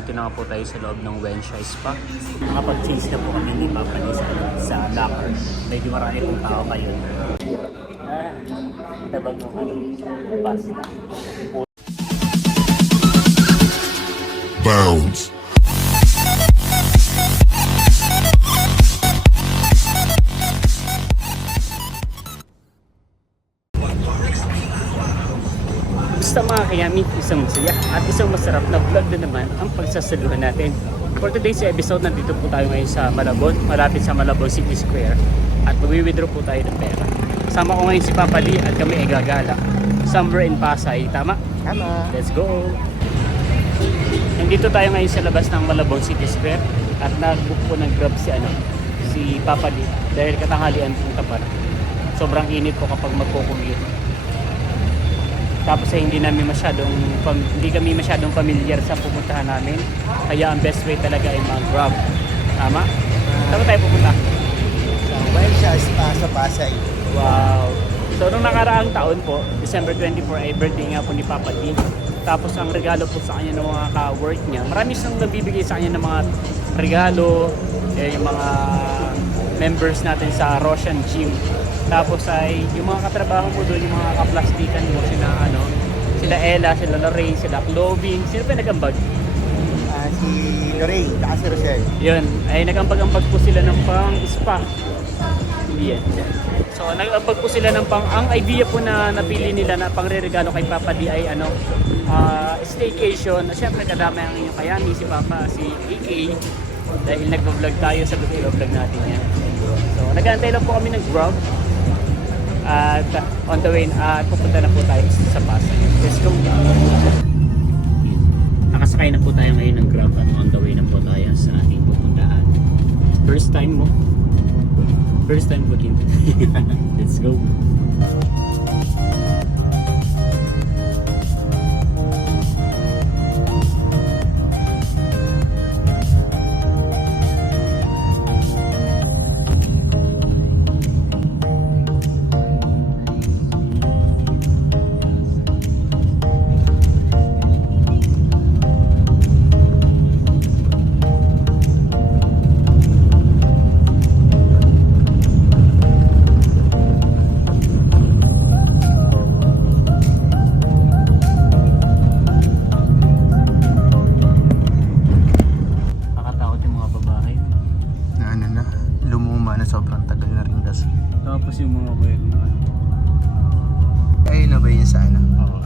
nandito na nga po tayo sa loob ng Wensha Spa. Nakapag-change na po kami ni Papa sa locker. Medyo marami pong tao kayo. Tabag mo bus. Bounce. Basta mga kayami, isang masaya at isang masarap na vlog na naman ang pagsasaluhan natin. For today's episode, nandito po tayo ngayon sa Malabon, malapit sa Malabon City Square, at mag-withdraw po tayo ng pera. Kasama ko ngayon si Papa Lee at kami ay gagala somewhere in Pasay. Tama? Tama. Let's go! Nandito tayo ngayon sa labas ng Malabon City Square at nag-book po ng Grab si Papa Lee dahil katanghalian po tapar. Sobrang init po kapag magko-commute. Tapos ay hindi kami masyadong familiar sa pupuntahan namin. Kaya ang best way talaga ay mag-Grab. Tama? Saan tayo pupunta? Wensha Spa sa Pasay. Wow! So nung nakaraang taon po, December 24 ay birthday nga po ni Papa Lee. Tapos ang regalo po sa kanya ng mga ka-work niya. Marami siyang nabibigay sa kanya ng mga regalo, yung mga members natin sa Roshan Gym. Tapos ay yung mga katrabaho mo doon, yung mga kaplastikan mo, sila Ella, sila Lorraine, sila Clovin. Sino pa nag-ambag? Si Lorraine, saka si Rosel. Yun, ay nag-ambag-ambag po sila ng pang-spa. Yan. So nag-ambag po sila ng ang idea po na napili nila na pang-re-regalo kay Papa D ay staycation. Siyempre kadami ang inyong kayami, si Papa, si AK. Dahil nag-vlog tayo, sa vlog natin yan. So nag-aantay lang po kami ng Grab. At on the way, pupunta na po tayo sa Pasay. Let's go! Nakasakay na po tayo ngayon ng Grab at on the way na po tayo sa ating pupuntahan. First time mo? First time ko din. Let's go! Sobrang tagal na rin kasi. Tapos yung mga web na Ayun na ba yun sa ano? Oo.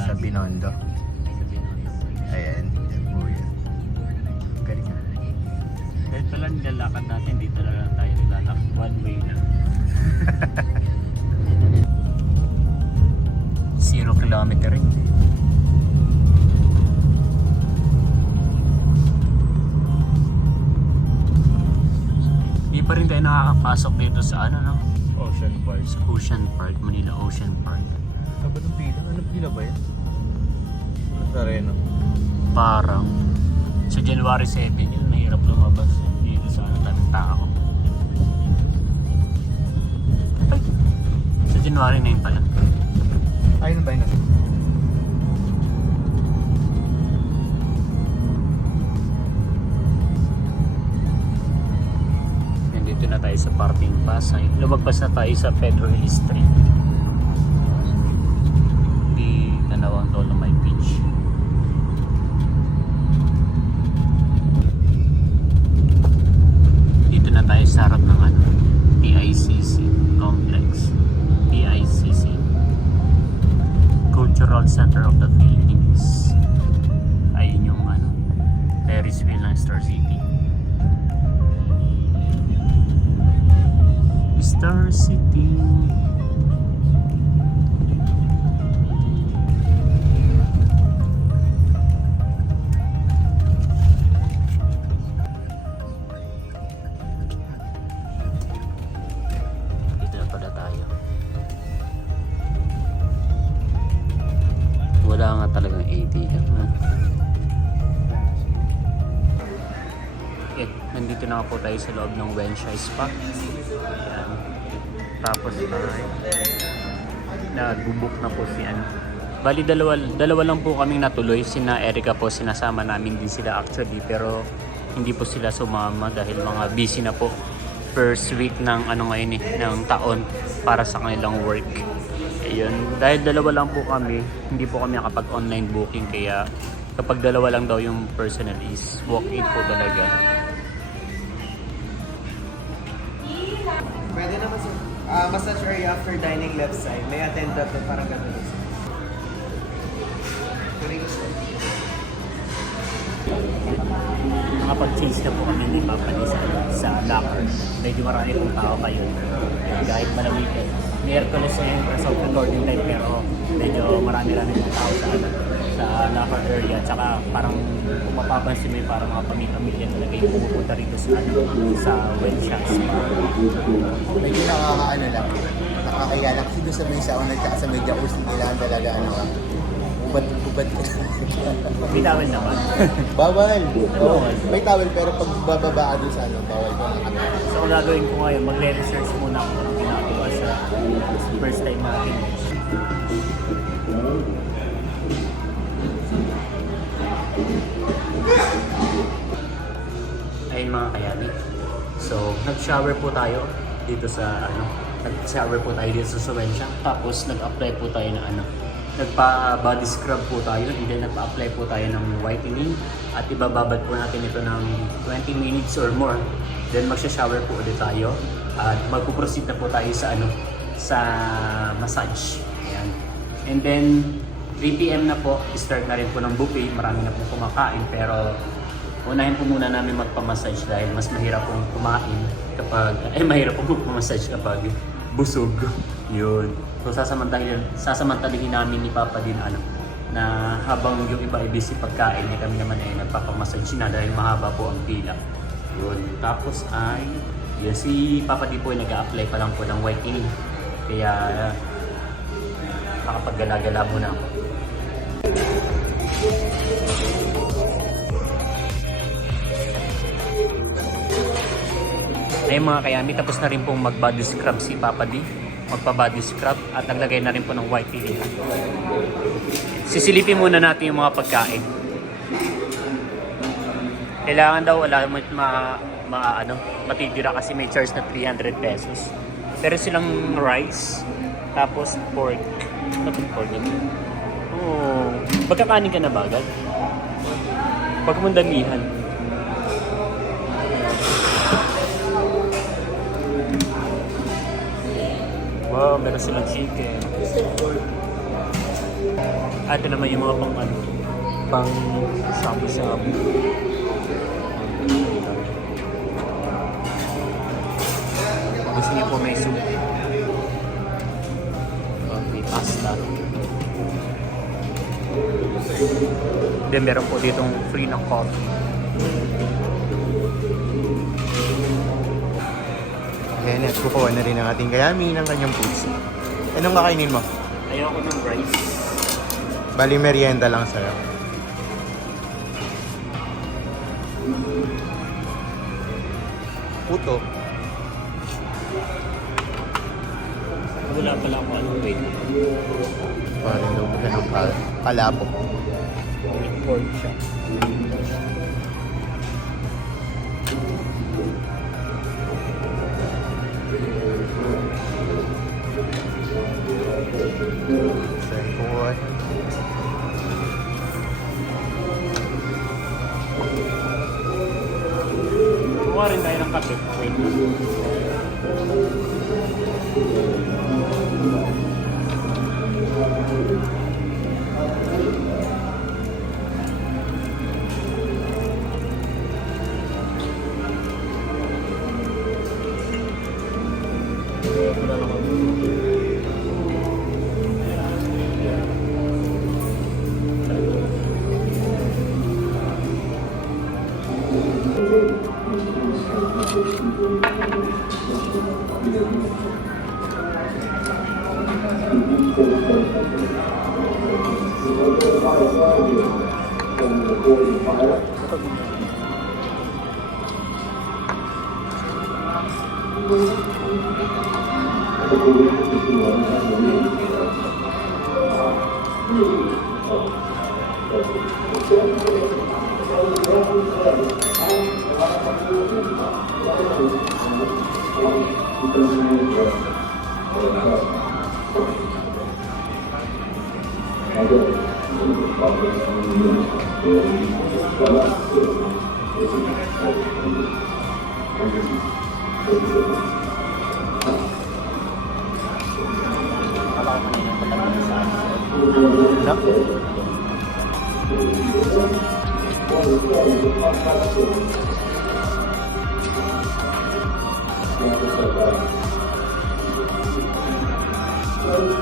Sa Binondo. Ayan. Yan po yan. Galing na. kahit pala nilalakad natin, hindi talaga tayo nilalakad. One way lang. 0 kilometer rin. Hindi pa rin tayo nakakapasok dito sa Ocean Park. Ocean Park, Manila Ocean Park. Sabi ng pila? Anong pila ba yan? Nazareno. Parang sa January 7 yun, mahirap lumabas dito sa tamang tao. Ay, sa January 9 pala. Ayun ba yun? Nandito na tayo sa parking Pasay. Lumagpas na tayo sa Pedro Hill Street. Di Tanawang Dolomite Beach. Dito na tayo sa harap ng PICC Complex. PICC Cultural Center of the Philippines. Ayun yung Ferris wheel ng Star City. Star City. Dito na pala tayo. Wala nga talagang ATM. Nandito na nga po tayo sa loob ng Wensha Spa. Ayan. Tapos nag-book na po si Bali dalawa lang po kaming natuloy. Sina Erica po, sinasama namin din sila actually, pero hindi po sila sumama dahil mga busy na po. First week ng ngayon ng taon para sa kanilang work. Ayun, dahil dalawa lang po kami, hindi po kami nakapag-online booking, kaya kapag dalawa lang daw yung personal is walk-in po talaga. Pwede naman sa massage area after dining left side. May attendant doon, parang gano'n. Nakapag-change na po kami ni Papa Lee sa locker. Medyo marami pong tao kayo. Kahit malamig eh. Miyerkules na yung result recording time, pero medyo marami-rami pong tao sa locker area. Tsaka parang kung mapapansin mo yung parang mga pamilya talaga yung pumupunta rito sa well shots. Medyo nakakaano lang. Nakakaya lang. Kasi doon sa may sauna at sa may jacuzzi kailangan talaga ubad ka. May tawel naman. Bawal. Bawal. May towel pero pag bababa ka doon sa bawal ka. So ang gagawin ko ngayon, magre-research muna ako ng ginagawa sa first time natin. Ayun mga kayami. So, nag-shower po tayo dito sa nag-shower po tayo dito sa Suwensya. Tapos nag-apply po tayo ng nagpa-body scrub po tayo, and then nagpa-apply po tayo ng whitening at ibababad po natin ito ng 20 minutes or more. Then magsha-shower po ulit tayo at magpo-proceed na po tayo sa sa massage. Ayan. And then 3 PM na po, start na rin po ng buffet. Marami na po kumakain, pero unahin po muna namin magpa-massage dahil mas mahirap pong kumain kapag mahirap pong magpa-massage kapag busog. Yun. So sasamantalihin namin ni Papa din na habang yung iba ay busy pagkain, kami naman ay nagpapamassage na dahil mahaba po ang pila. Yun. Tapos ay yun, si Papa din po ay nag-a-apply pa lang po ng whitening. Kaya makapaggala-gala muna ako. Ay mga kayami, tapos na rin pong mag-body scrub si Papa D. Magpa-body scrub at naglagay na rin po ng whitening. Sisilipin muna natin yung mga pagkain. Kailangan daw wala matitira kasi may charge na 300 pesos. Pero silang rice, tapos pork. Tapos pork yun. Oh, magkakanin ka na ba agad? Pag mong damihan. Wow, meron silang chicken. At ito naman yung mga pang sabu-sabu. Gusto niyo po may soup. May pasta. Then meron po ditong free na coffee. Ayan, at kukuha na rin ang ating kayami ng kanyang foods. Anong kakainin mo? Ayoko ng rice. Bali merienda lang sa'yo. Puto. Wala pala ako wait. Parang daw ba ng kalapok. With pork siya. Second. Kuha rin tayo ng kape. Wait. Wala na kami. Wala ko kanina pa talaga sa Ano?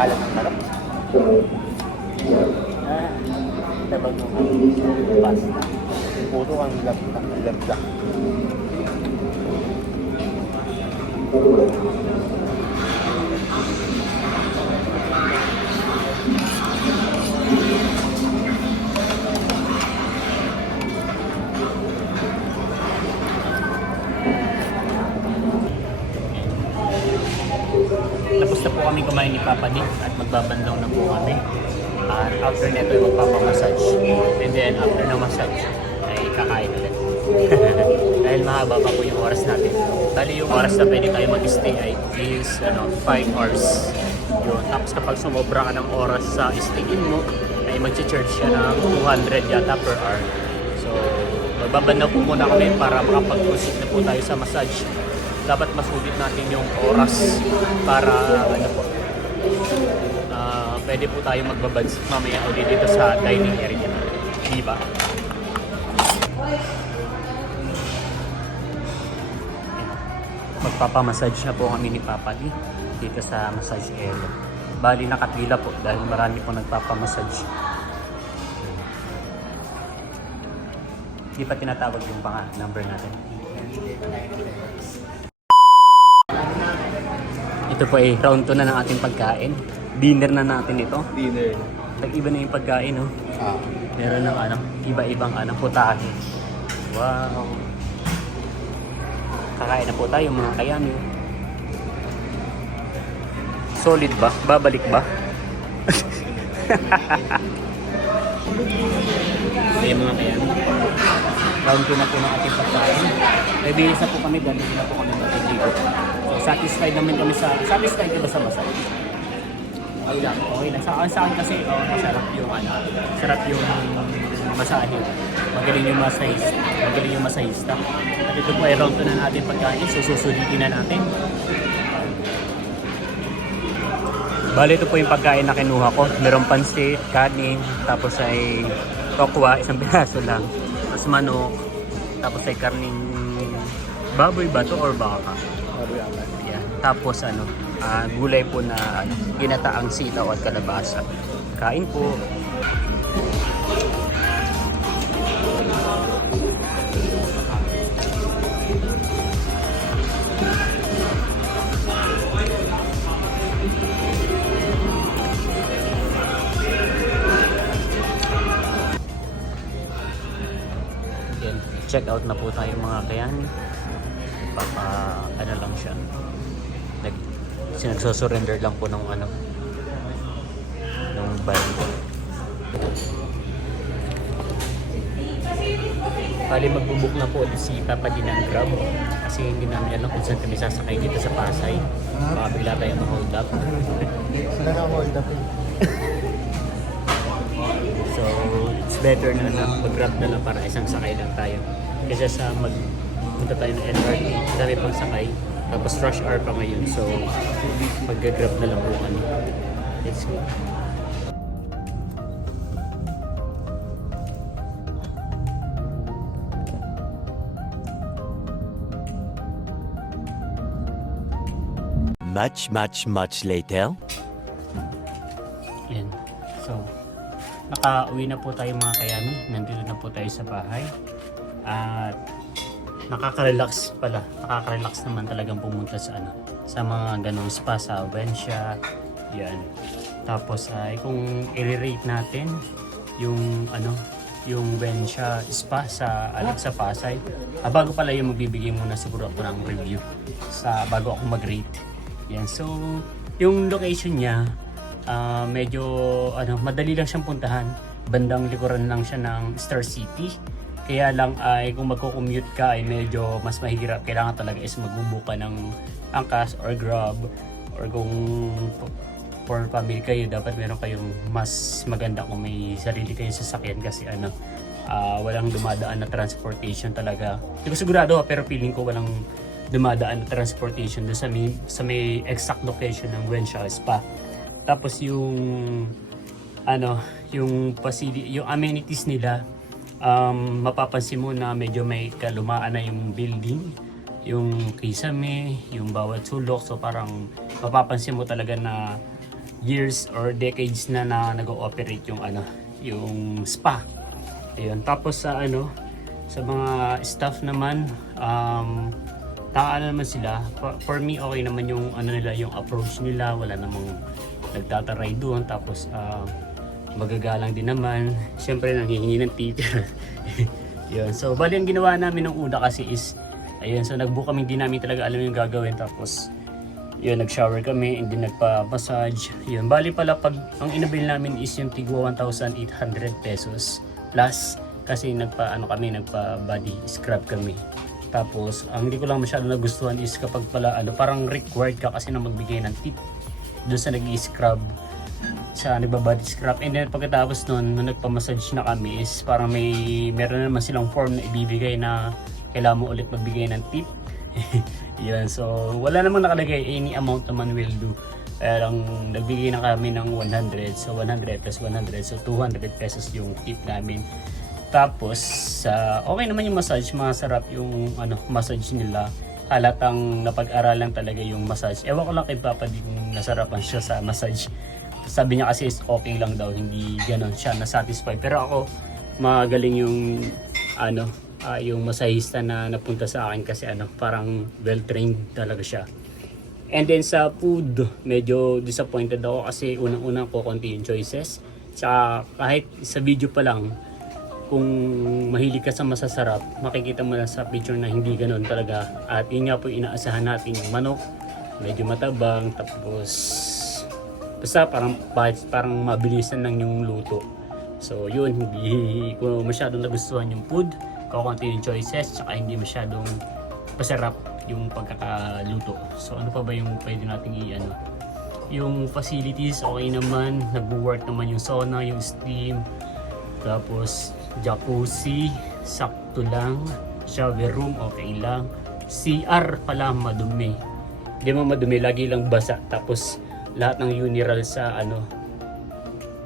Alam ng sarap. Tabag mo pasta. Puro ang labda. Tapos na po kami kumain ni Papa Nick at magbabandaw na po kami. At after neto ay magpapamassage. And then after na massage ay kakain ulit. Dahil mahaba pa po yung oras natin. Bali yung oras na pwede tayo mag-stay ay is 5 hours. Yun. Tapos kapag sumobra ka ng oras sa stay-in mo, ay mag-charge siya ng 200 yata per hour. So magbabandaw po muna kami para makapag-proceed na po tayo sa massage. Dapat masulit natin yung oras para pwede po tayo magbabads mamaya ulit dito sa dining area. Diba? Magpapamassage na po kami ni Papa Lee dito sa massage area. Bali nakapila po dahil marami po nagpapamassage. Hindi pa tinatawag yung number natin. Ito po ay round 2 na ng ating pagkain. Dinner na natin ito. Dinner. Nag-iba na yung pagkain, no? Ah. Meron ng iba-ibang putahe. Wow! Kakain na po tayo mga kayami. Solid ba? Babalik ba? Kaya mga kayami. Round 2 na po ng ating pagkain. May bilis na po kami dahil hindi na po kami matitigo. So satisfied naman kami satisfied ka ba sa massage? Okay lang. Saan kasi masarap yung sarap yung masahe. Magaling yung masahista. At ito po ay round 2 na natin pagkain. So susulitin na natin. Bali ito po yung pagkain na kinuha ko. Merong pansit, kanin, tapos ay tokwa, isang piraso lang. Tapos manok, tapos ay karning baboy ba to or baka? Baboy ata. Yeah. Tapos gulay po na ginataang sitaw at kalabasa. Kain po. Check out na po tayo mga kayani. Lang siya. Nagsusurrender lang po ng ng bayan. Bali magbubook na po si Papa din ng Grab kasi hindi namin alam kung saan kami sasakay dito sa Pasay. Baka bigla tayong ma-hold up. Sila na hold up eh. So, it's better na mag-grab na lang para isang sakay lang tayo. Kasi sa punta tayo ng LRT, dami pang sakay. Tapos rush hour pa ngayon. So, mag-grab na lang po kami. Let's go. Much later. Yan. So, nakauwi na po tayo mga kayami. Nandito na po tayo sa bahay. At nakaka-relax pala. Nakaka-relax naman talagang pumunta sa sa mga ganong spa sa Valencia. Yan. Tapos ay kung i-rate natin yung yung Wensha Spa sa sa Pasay. Bago pala yung magbibigay muna siguro ako ng review bago ako mag-rate. Yan. So, yung location niya medyo madali lang siyang puntahan. Bandang likuran lang siya ng Star City. Kaya lang ay kung magko-commute ka ay medyo mas mahirap. Kailangan talaga is magbubook ka ng Angkas or Grab, or kung for family kayo dapat meron kayong mas maganda kung may sarili kayong sasakyan kasi walang dumadaan na transportation talaga. Hindi ko sigurado pero feeling ko walang dumadaan na transportation doon sa may exact location ng Wensha Spa. Tapos yung yung amenities nila, mapapansin mo na medyo may kalumaan na yung building, yung kisame, yung bawat sulok. So parang mapapansin mo talaga na years or decades na nag-ooperate yung spa. Ayun. Tapos sa mga staff naman, naman sila. For me okay naman yung nila, yung approach nila, wala namang nagtataray doon. Tapos magagalang din naman. Siyempre nanghihingi ng tip. Yun. So bali ang ginawa namin nung una kasi is ayun, so nag-book kami, hindi namin talaga alam yung gagawin. Tapos yun, nag-shower kami and then nagpa-massage. Yun, bali pala pag ang inabil namin is yung tigwa 1,800 pesos plus kasi nagpa-body scrub kami. Tapos ang hindi ko lang masyado nagustuhan is kapag pala parang required ka kasi na magbigay ng tip doon sa nag-i-scrub, sa nagbabody scrub. And then pagkatapos nun, nung nagpa-massage na kami is parang meron naman silang form na ibibigay na kailangan mo ulit magbigay ng tip. Yan, so wala namang nakalagay, any amount naman will do. Kaya lang nagbigay na kami ng 100, so 100 plus 100, so 200 pesos yung tip namin. Tapos okay naman yung massage, masarap yung massage nila. Halatang napag-aralan talaga yung massage. Ewan ko lang kay Papa kung nasarapan siya sa massage. Sabi niya kasi is okay lang daw, hindi ganon siya na-satisfy. Pero ako, magaling yung yung masahista na napunta sa akin kasi parang well-trained talaga siya. And then sa food, medyo disappointed ako kasi unang-unang ko konti yung choices. Tsaka kahit sa video pa lang, kung mahilig ka sa masasarap, makikita mo na sa picture na hindi ganon talaga. At yun nga po inaasahan natin, yung manok, medyo matabang, tapos basta parang mabilisan lang yung luto. So yun, hindi ko masyadong nagustuhan yung food, kakunti yung choices, tsaka hindi masyadong masarap yung pagkakaluto. So ano pa ba yung pwede nating yung facilities, okay naman, nagwo-work naman yung sauna, yung steam, tapos jacuzzi, sakto lang, shower room, okay lang. CR pala madumi. Hindi mo madumi, lagi lang basa. Tapos lahat ng urinal sa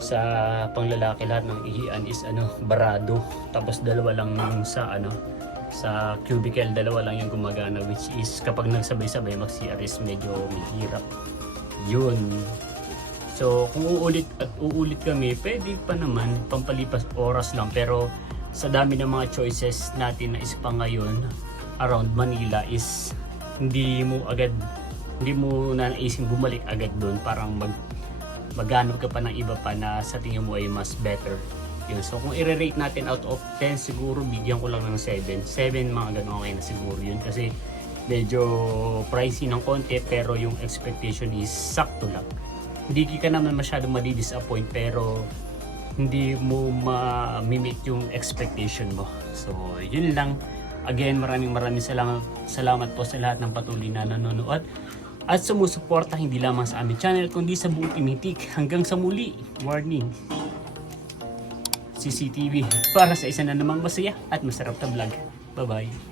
sa panglalaki, lahat ng ihian is barado. Tapos dalawa lang yung sa cubicle, dalawa lang yung gumagana, which is kapag nagsabay-sabay mag-CR is medyo mahirap. Yun. So kung uulit kami, pwede pa naman, pampalipas oras lang. Pero sa dami ng mga choices natin na ispa ngayon around Manila is hindi mo na naisip bumalik agad doon. Parang maghanap ka pa ng iba pa na sa tingin mo ay mas better. Yun. So kung i-rate natin out of 10, siguro bigyan ko lang ng 7. 7 mga ganun, okay na siguro yun. Kasi medyo pricey ng konti pero yung expectation is sakto lang. Hindi ka naman masyadong madi-disappoint pero hindi mo ma-meet yung expectation mo. So yun lang. Again, maraming salamat po sa lahat ng patuloy na nanonood at sumusuporta hindi lamang sa aming channel kundi sa buong Timitik. Hanggang sa muli, warning, CCTV para sa isa na namang masaya at masarap na vlog. Bye bye.